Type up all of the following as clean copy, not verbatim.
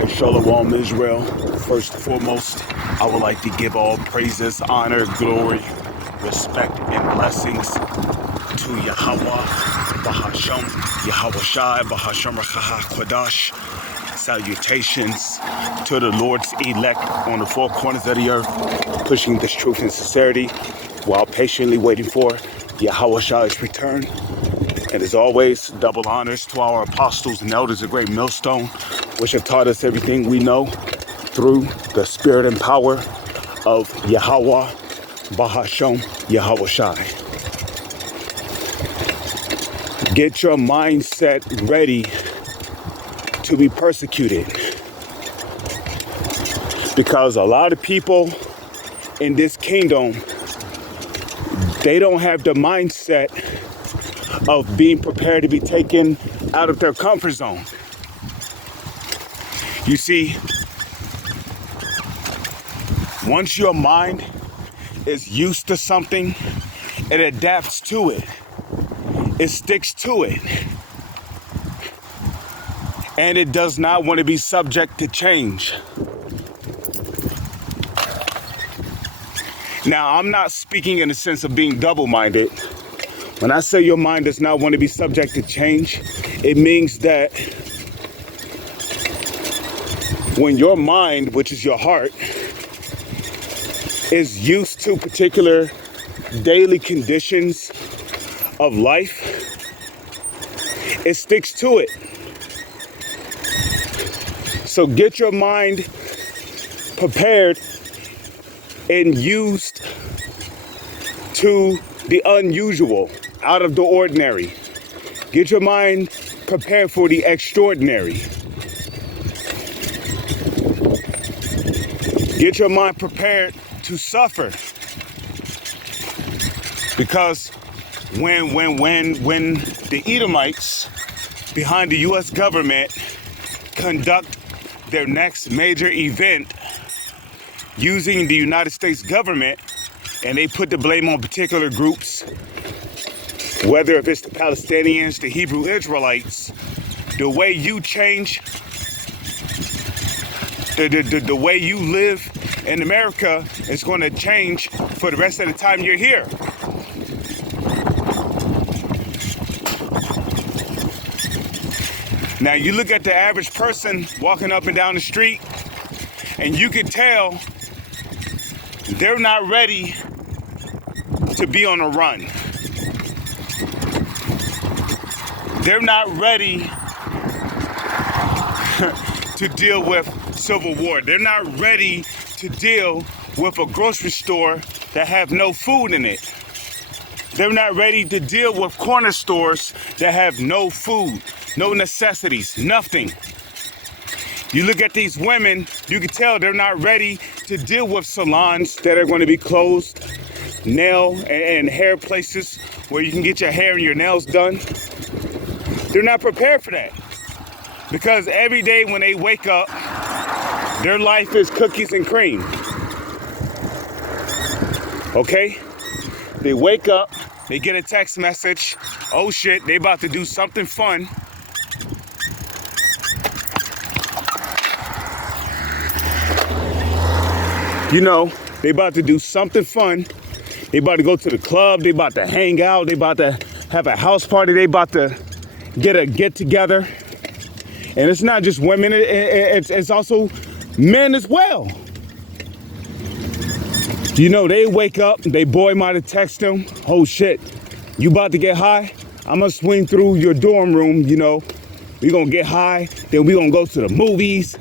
right, Shalom Israel. First and foremost, I would like to give all praises, honor, glory, respect, and blessings to Yahweh, Bahasham, Yahweh Shai, Bahasham Rachaha Kwadash. Salutations to the Lord's elect on the four corners of the earth, pushing this truth and sincerity while patiently waiting for Yahweh Shai's return. And as always, double honors to our apostles and elders of Great Millstone, which have taught us everything we know through the spirit and power of Yahweh, Bahasham, Yahweh Shai. Get your mindset ready to be persecuted. Because a lot of people in this kingdom, they don't have the mindset of being prepared to be taken out of their comfort zone. You see, once your mind is used to something, it adapts to it. It sticks to it. And it does not want to be subject to change. Now, I'm not speaking in the sense of being double-minded. When I say your mind does not want to be subject to change, it means that when your mind, which is your heart, is used to particular daily conditions of life, it sticks to it. So get your mind prepared and used to the unusual, out of the ordinary. Get your mind prepared for the extraordinary. Get your mind prepared to suffer. Because when the Edomites behind the U.S. government conduct their next major event using the United States government, and they put the blame on particular groups, whether if it's the Palestinians, the Hebrew Israelites, the way you change, the way you live in America is going to change for the rest of the time you're here. Now you look at the average person walking up and down the street, and you can tell they're not ready to be on a run. They're not ready to deal with civil war. They're not ready to deal with a grocery store that have no food in it. They're not ready to deal with corner stores that have no food, no necessities, nothing. You look at these women, you can tell they're not ready to deal with salons that are going to be closed, nail and hair places where you can get your hair and your nails done. They're not prepared for that. Because every day when they wake up, their life is cookies and cream. Okay? They wake up, they get a text message, oh shit, they about to do something fun. You know, they about to do something fun. They about to go to the club. They about to hang out. They about to have a house party. They about to get a get together. And it's not just women. It's also men as well. You know, they wake up. They boy might have texted them. Oh shit, you about to get high? I'm gonna swing through your dorm room. You know, we gonna get high. Then we gonna go to the movies.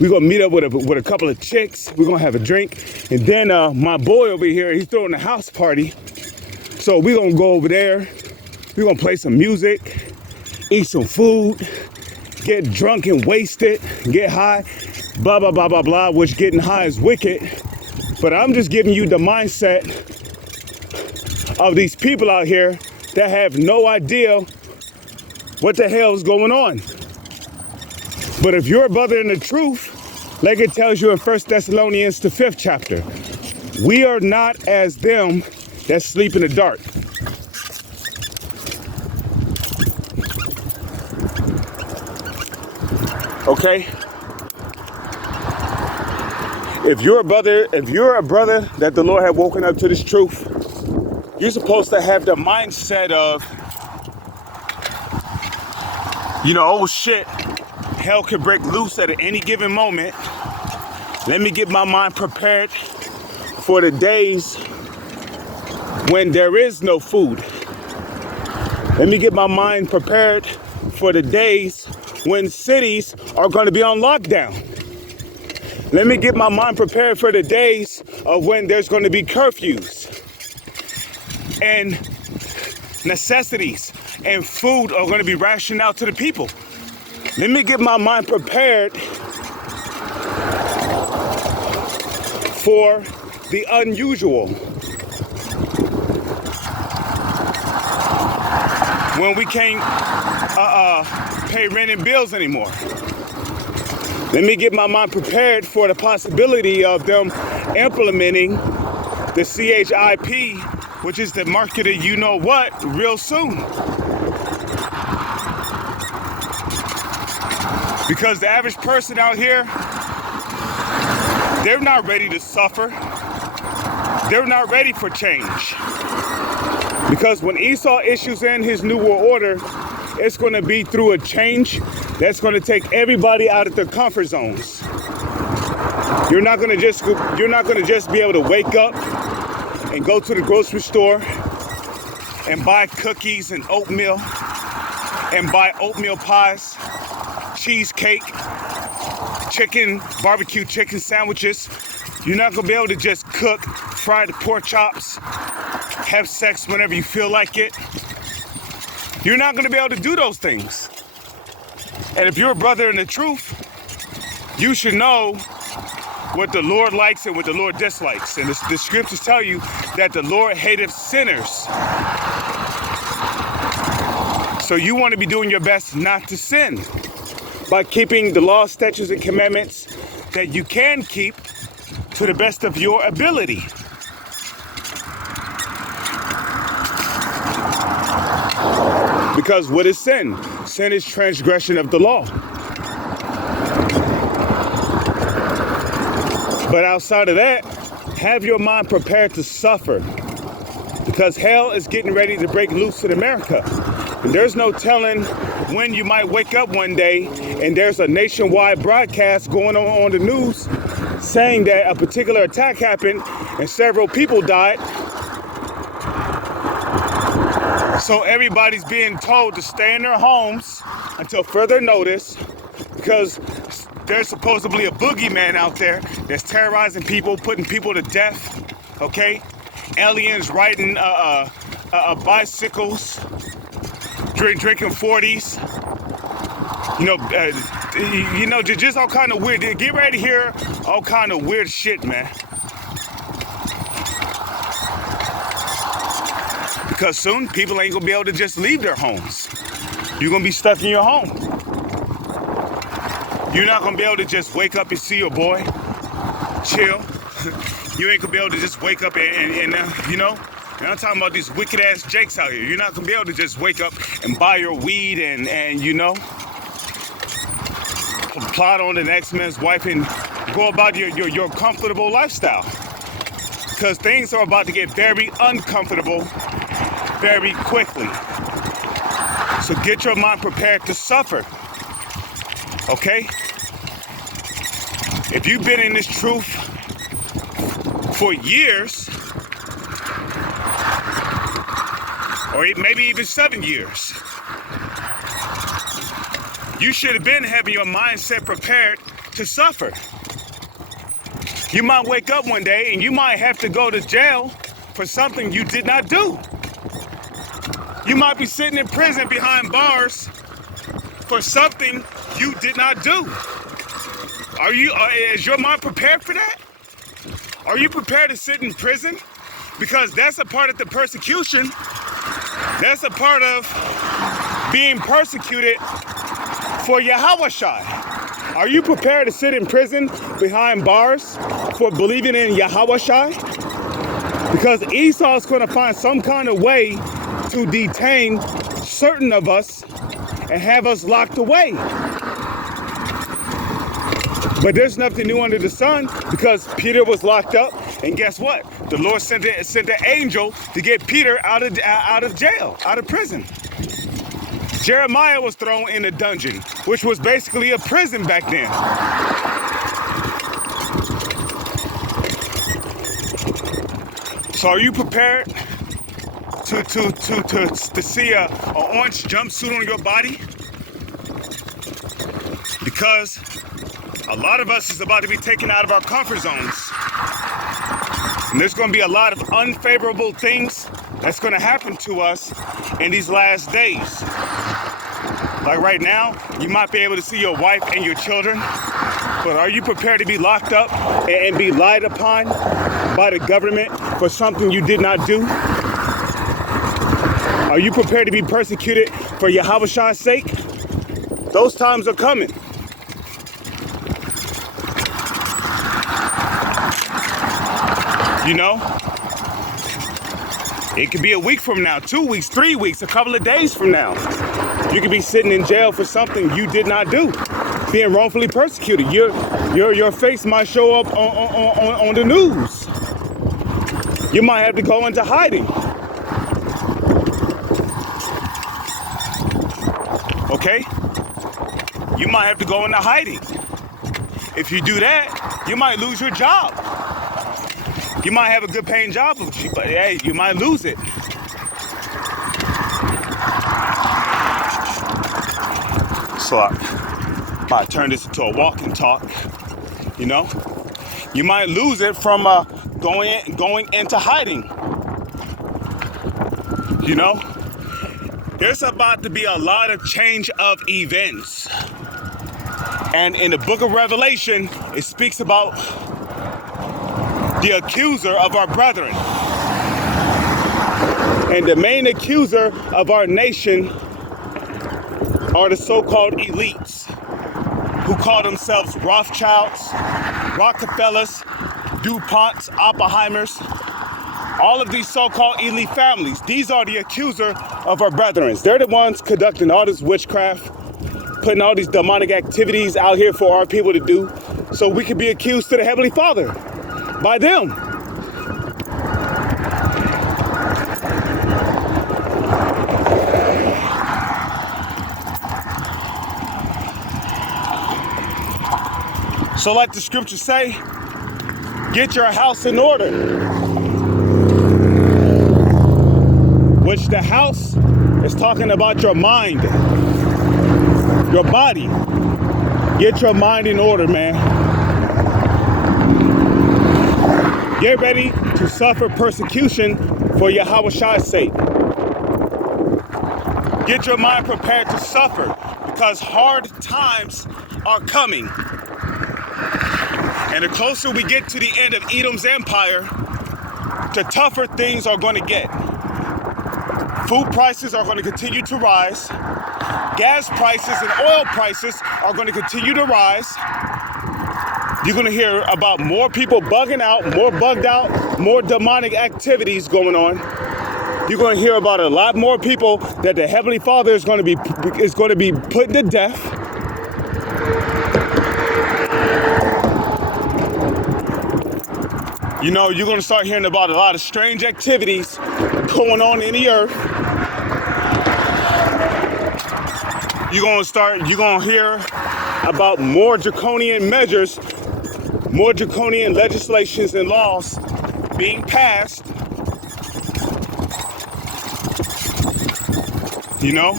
We're going to meet up with a couple of chicks. We're going to have a drink. And then my boy over here, he's throwing a house party. So we're going to go over there. We're going to play some music, eat some food, get drunk and wasted, get high, blah, blah, blah, blah, blah, which getting high is wicked. But I'm just giving you the mindset of these people out here that have no idea what the hell is going on. But if you're a brother in the truth, like it tells you in 1 Thessalonians, the 5th chapter, we are not as them that sleep in the dark. Okay? If you're a brother that the Lord had woken up to this truth, you're supposed to have the mindset of, oh shit, hell could break loose at any given moment. Let me get my mind prepared for the days when there is no food. Let me get my mind prepared for the days when cities are going to be on lockdown. Let me get my mind prepared for the days of when there's going to be curfews and necessities and food are going to be rationed out to the people. Let me get my mind prepared for the unusual. When we can't pay rent and bills anymore. Let me get my mind prepared for the possibility of them implementing the CHIP, which is the marketed you-know-what, real soon. Because the average person out here, they're not ready to suffer. They're not ready for change. Because when Esau issues in his New World Order, it's going to be through a change that's going to take everybody out of their comfort zones. You're not going to just be able to wake up and go to the grocery store and buy cookies and oatmeal and buy oatmeal pies, cheesecake, barbecue chicken sandwiches. You're not going to be able to just cook fried pork chops, have sex whenever you feel like it. You're not going to be able to do those things. And if you're a brother in the truth, you should know what the Lord likes and what the Lord dislikes. And the scriptures tell you that the Lord hateth sinners. So you want to be doing your best not to sin by keeping the law, statutes, and commandments that you can keep to the best of your ability. Because what is sin? Sin is transgression of the law. But outside of that, have your mind prepared to suffer. Because hell is getting ready to break loose in America. And there's no telling when you might wake up one day and there's a nationwide broadcast going on the news saying that a particular attack happened and several people died. So everybody's being told to stay in their homes until further notice because there's supposedly a boogeyman out there that's terrorizing people, putting people to death, okay? Aliens riding bicycles, drinking 40s, just all kind of weird. Get ready to hear all kind of weird shit, man. Because soon people ain't gonna be able to just leave their homes. You're gonna be stuck in your home. You're not gonna be able to just wake up and see your boy, chill. You ain't gonna be able to just wake up and I'm talking about these wicked ass jakes out here. You're not gonna be able to just wake up and buy your weed and plot on the next man's wife and go about your comfortable lifestyle. Because things are about to get very uncomfortable very quickly. So get your mind prepared to suffer. Okay? If you've been in this truth for years, or maybe even 7 years, you should have been having your mindset prepared to suffer. You might wake up one day and you might have to go to jail for something you did not do. You might be sitting in prison behind bars for something you did not do. Is your mind prepared for that? Are you prepared to sit in prison? Because that's a part of the persecution. That's a part of being persecuted for Yahawashai. Are you prepared to sit in prison behind bars for believing in Yahawashai? Because Esau's going to find some kind of way to detain certain of us and have us locked away. But there's nothing new under the sun because Peter was locked up. And guess what? The Lord sent an angel to get Peter out of jail, out of prison. Jeremiah was thrown in a dungeon, which was basically a prison back then. So are you prepared to see a orange jumpsuit on your body? Because a lot of us is about to be taken out of our comfort zones. And there's going to be a lot of unfavorable things that's going to happen to us in these last days. Like right now, you might be able to see your wife and your children, but are you prepared to be locked up and be lied upon by the government for something you did not do? Are you prepared to be persecuted for Yahweh's sake? Those times are coming. You know, it could be a week from now, 2 weeks, 3 weeks, a couple of days from now. You could be sitting in jail for something you did not do, being wrongfully persecuted. Your face might show up on the news. You might have to go into hiding. Okay? You might have to go into hiding. If you do that, you might lose your job. You might have a good paying job, but hey, you might lose it. So I might turn this into a walk and talk, you know? You might lose it from going into hiding. You know? There's about to be a lot of change of events. And in the book of Revelation, it speaks about the accuser of our brethren. And the main accuser of our nation are the so-called elites who call themselves Rothschilds, Rockefellers, DuPonts, Oppenheimers, all of these so-called elite families. These are the accuser of our brethren. They're the ones conducting all this witchcraft, putting all these demonic activities out here for our people to do, so we can be accused to the Heavenly Father by them. So like the scriptures say, get your house in order. Which the house is talking about your mind, your body. Get your mind in order, man. Get ready to suffer persecution for Yahweh's sake. Get your mind prepared to suffer because hard times are coming. And the closer we get to the end of Edom's empire, the tougher things are going to get. Food prices are going to continue to rise. Gas prices and oil prices are going to continue to rise. You're going to hear about more people bugging out, more bugged out, more demonic activities going on. You're going to hear about a lot more people that the Heavenly Father is going to be putting to death. You know, you're going to start hearing about a lot of strange activities going on in the earth. You're going to hear about more draconian measures, more draconian legislations and laws being passed. You know,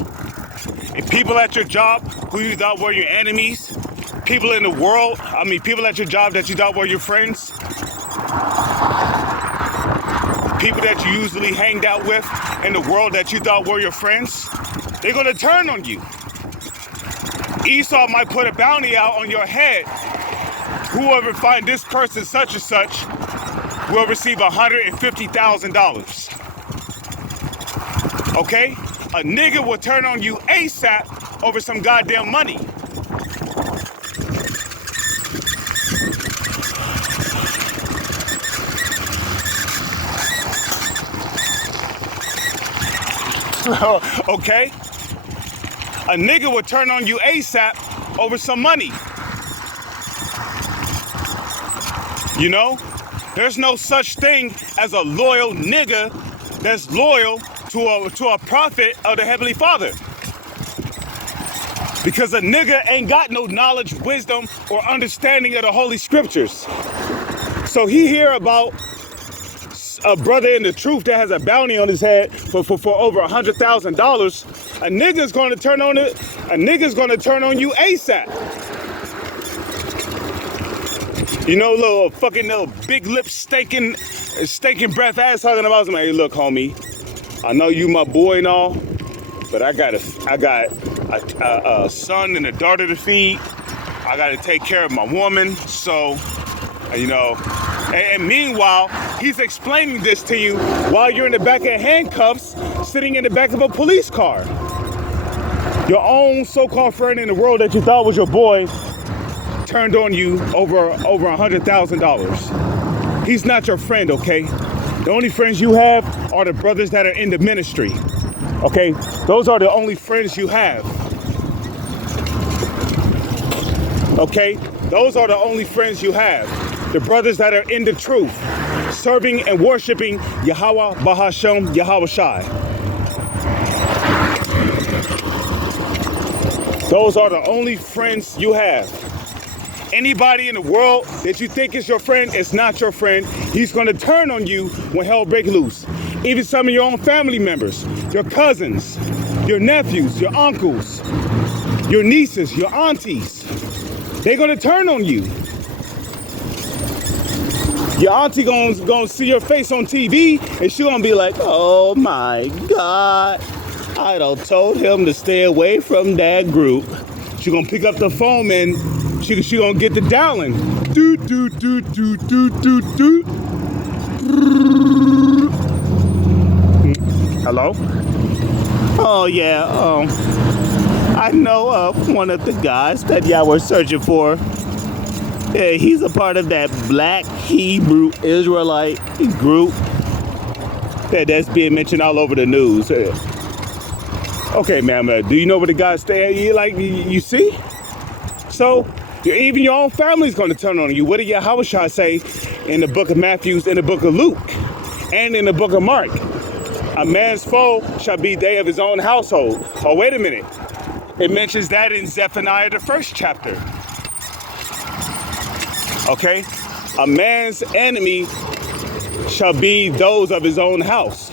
and people at your job who you thought were your enemies, people in the world, people at your job that you thought were your friends, people that you usually hanged out with in the world that you thought were your friends, they're going to turn on you. Esau might put a bounty out on your head. Whoever find this person such and such will receive $150,000. Okay? A nigga will turn on you ASAP over some goddamn money. Okay? A nigga would turn on you ASAP over some money. You know, there's no such thing as a loyal nigga that's loyal to a prophet of the Heavenly Father. Because a nigga ain't got no knowledge, wisdom, or understanding of the Holy Scriptures. So he hear about a brother in the truth that has a bounty on his head for over $100,000. A nigga's gonna turn on it. A nigga's gonna turn on you ASAP. You know, little big lip stinking breath ass talking about something. Hey, look, homie, I know you my boy and all, but I got a son and a daughter to feed. I got to take care of my woman. So, you know, and meanwhile, he's explaining this to you while you're in the back of handcuffs, sitting in the back of a police car. Your own so-called friend in the world that you thought was your boy turned on you over $100,000. He's not your friend, okay? The only friends you have are the brothers that are in the ministry, okay? Those are the only friends you have, okay? Those are the only friends you have. The brothers that are in the truth, serving and worshiping Yahweh Bahashem Yahweh Shai. Those are the only friends you have. Anybody in the world that you think is your friend is not your friend. He's going to turn on you when hell breaks loose. Even some of your own family members, your cousins, your nephews, your uncles, your nieces, your aunties. They're going to turn on you. Your auntie gonna see your face on TV and she gonna be like, oh my God, I done told him to stay away from that group. She gonna pick up the phone and she gonna get the dialing. Doot, doot, doot, doot, doot, doot, doot. Hello? Oh yeah, I know one of the guys that y'all were searching for. Yeah, he's a part of that black Hebrew Israelite group that's being mentioned all over the news. Okay, man, do you know where the guys stay? You see? So, even your own family's going to turn on you. What did Yahweh Shai say in the book of Matthew, in the book of Luke, and in the book of Mark? A man's foe shall be they of his own household. Oh, wait a minute. It mentions that in Zephaniah, the 1st chapter. Okay? A man's enemy shall be those of his own house.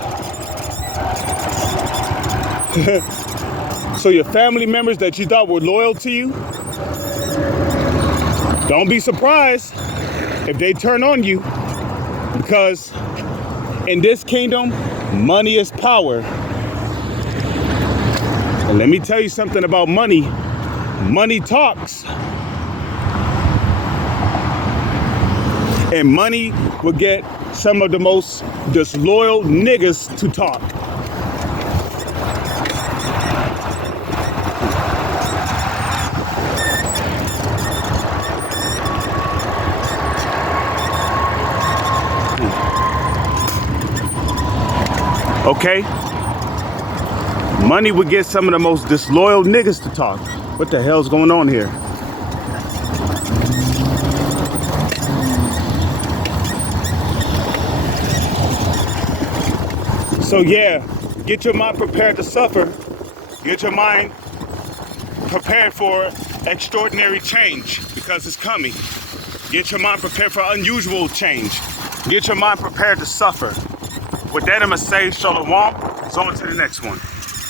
So your family members that you thought were loyal to you, don't be surprised if they turn on you, because in this kingdom, money is power. And let me tell you something about money. Money talks. And money will get some of the most disloyal niggas to talk. Okay? Money would get some of the most disloyal niggas to talk. What the hell's going on here? So yeah, get your mind prepared to suffer. Get your mind prepared for extraordinary change, because it's coming. Get your mind prepared for unusual change. Get your mind prepared to suffer. With that, I'm going to say shalom. So on to the next one.